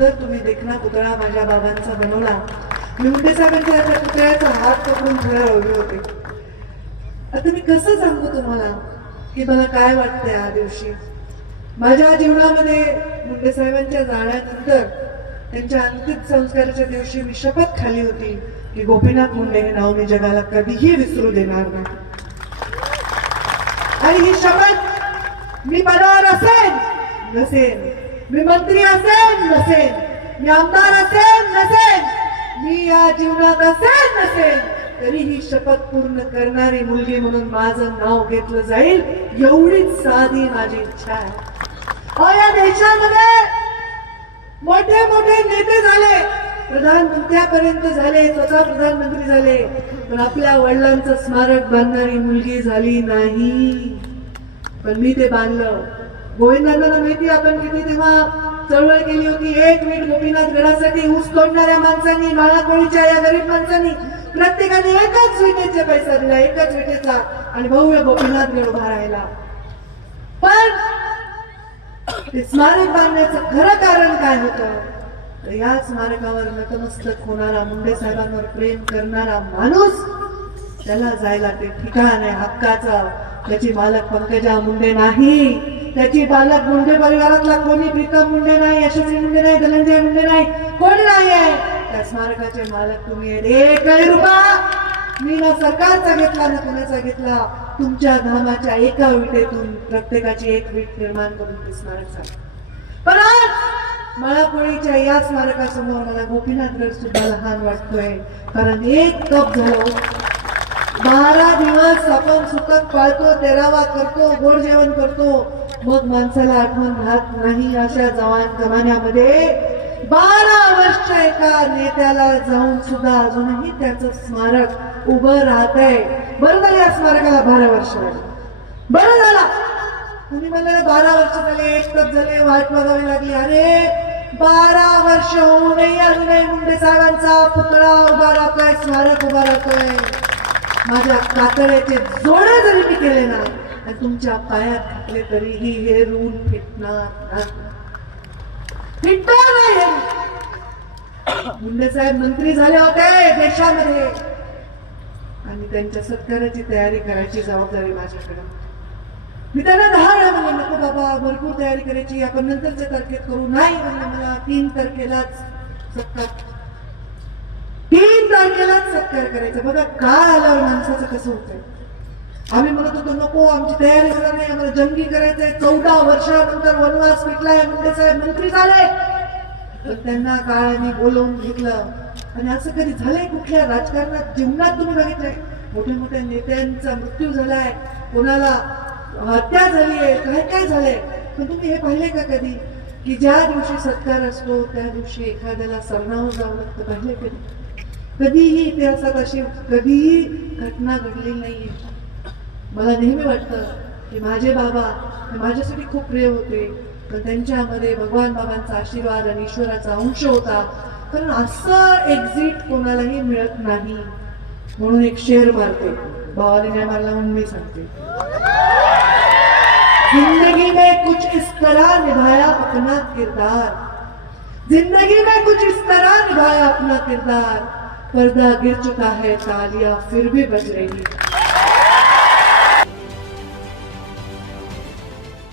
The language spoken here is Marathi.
सुंदर तुम्ही देखना पुतळा माझ्या बाबांचा बनवला मी मुंडे साहेबांच्या त्या पुतळ्याचा हात पकडून खरं रवले होते. आता मी कसं सांगू तुम्हाला की मला काय वाटतंय या दिवशी? माझ्या जीवनामध्ये मुंडे साहेबांच्या जाण्यानंतर त्यांच्या अंतिम संस्काराच्या दिवशी मी शपथ खाली होती की गोपीनाथ मुंडे हे नाव मी जगाला कधीही विसरू देणार नाही. आणि ही शपथ मी पदावर असेल नसेल मी मंत्री असेन नसेन मी आमदार असेन नसेन मी या जीवनात असेन नसेन तरी ही शपथ पूर्ण करणारी मुलगी म्हणून माझं नाव घेतलं जाईल. एवढीच साधी माझी इच्छा आहे. या देशामध्ये मोठे मोठे नेते झाले. प्रधानमंत्र्यापर्यंत झाले स्वतः प्रधानमंत्री झाले. पण आपल्या वडिलांचं स्मारक बांधणारी मुलगी झाली नाही. पण मी ते बांधलं. गोविंदांना माहिती आपण किती तेव्हा चळवळ केली होती एक मिनिट गोपीनाथ गडासाठी ऊस तोडणाऱ्या माणसांनी माळाकोळीच्या या गरीब माणसांनी प्रत्येकाने एकाच विटेचा पैसा दिला एकाच विटेचा आणि भव्य गोपीनाथ गड उभा राहिला. पण ते स्मारक बांधण्याचं खरं कारण काय होतं? या स्मारकावर नतमस्तक होणारा मुंडे साहेबांवर प्रेम करणारा माणूस त्याला जायला ते ठिकाण आहे हक्काचं. त्याची मालक पंकजा मुंडे नाही. त्याची बालक मुंडे परिवारातला कोणी प्रीतम मुंडे नाही यशस्वी मुंडे नाही धनंजय मुंडे नाही कोणी नाही आहे त्या स्मारकाचे मालक तुम्ही आहेत. एकही रुपया मी ना सरकारचा घेतला ना कुणाचा घेतला? तुमच्या धामाच्या एका विटेतून प्रत्येकाची एक वीट निर्माण करून ते स्मारक झालं. मळापोळीच्या या स्मारकासमोर मला गोपीनाथगड सुद्धा लहान वाटतोय. कारण एक कप झालो. बारा दिवस आपण सुखत पाळतो तेरावा करतो गोड जेवण करतो. मग माणसाला आठवण राहत नाही अशा जवान जमान्यामध्ये बारा वर्ष एका नेत्याला जाऊन सुद्धा अजूनही त्याचं स्मारक उभं राहत आहे बरं झालं या स्मारकाला बारा वर्ष बरं झाला. तुम्ही मला बारा वर्ष झाले एक तप झाले वाट बघावी लागली. अरे बारा वर्ष होऊनही अजूनही मुंडे साहेबांचा पुतळा उभा राहतोय स्मारक उभा राहतोय. माझ्या कातड्याचे जोडे जरी मी केले ना तुमच्या पायात घातले तरीही हे ऋण फिटणार फिटणार नाही. मुंडे साहेब मंत्री झाले होते देशामध्ये. आणि त्यांच्या सत्काराची तयारी करायची जबाबदारी माझ्याकडे. मी त्यांना दहा वेळा म्हणलं नको बाबा भरपूर तयारी करायची. आपण नंतरच्या तारखेत करू. नाही म्हणलं मला तीन तारखेलाच सत्कार. तीन तारखेलाच सत्कार करायचा. बघा काय आल्यावर माणसाचं कसं होतंय? आम्ही म्हणत होतो नको आमची तयारी होणार नाही आम्हाला जंगी करायचंय. चौदा वर्षानंतर वनवास पिटलाय मुंडे साहेब मंत्री झाले तर त्यांना काळाने बोलवून घेतलं. आणि असं कधी झालंय कुठल्या राजकारणात? जीवनात तुम्ही बघितलंय. मोठ्या मोठ्या नेत्यांचा मृत्यू झालाय. कोणाला हत्या झाली आहे काय काय झालंय? पण तुम्ही हे पाहिले का कधी? की ज्या दिवशी सत्कार असतो त्या दिवशी एखाद्याला सरणावं जावं लागतं. पाहिले कधी? कधीही इतिहासात अशी कधीही घटना घडली नाहीये. मला नेहमी वाटतं की माझे बाबा हे माझ्यासाठी खूप प्रिय होते. पण त्यांच्यामध्ये भगवान बाबांचा आशीर्वाद आणि ईश्वराचा अंश होता. कारण असं एक्झिट कोणालाही मिळत नाही. म्हणून एक शेर मारते. भावाने नाही मारला म्हणून मी सांगते. जिंदगी में कुछ इस तरह निभाया अपना किरदार. जिंदगी में कुछ इस तरह निभाया अपना किरदार. पर्दा गिर चुका है तालियां फिर भी बज रही